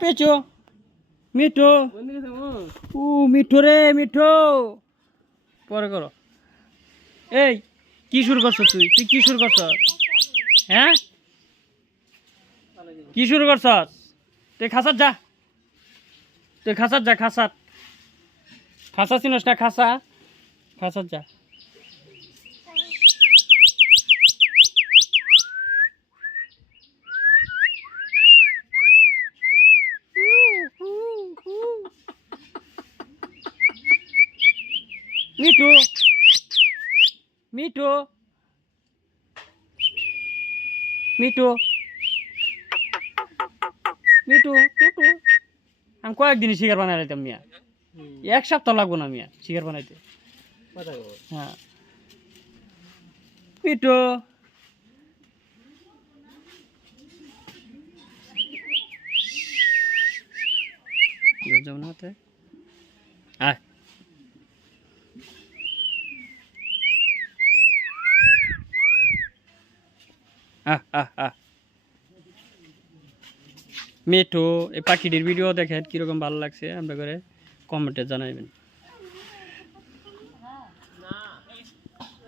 পেঁচো মিঠো ও মিঠো রে মিঠো পরে করো এই কি শুরু করছ তুই তুই কি শুরু করছ হ্যাঁ কি শুরু করছ তুই খাসাত যা তুই খাসাত যা খাসাত খাসা চিনস না খাসা খাসাত যা মিঠু মিঠু মিঠু মিঠু টুটু আমি কয়েকদিনই শিকার বানাই লাইতাম মিয়া এক সপ্তাহ লাগবো না মিয়া শিকার বানাইতে হ্যাঁ মিঠু যাও না তে আয় মিঠু এই পাখিটির ভিডিও দেখেন কিরকম ভালো লাগছে আমরা করে কমেন্টে জানাইবেন।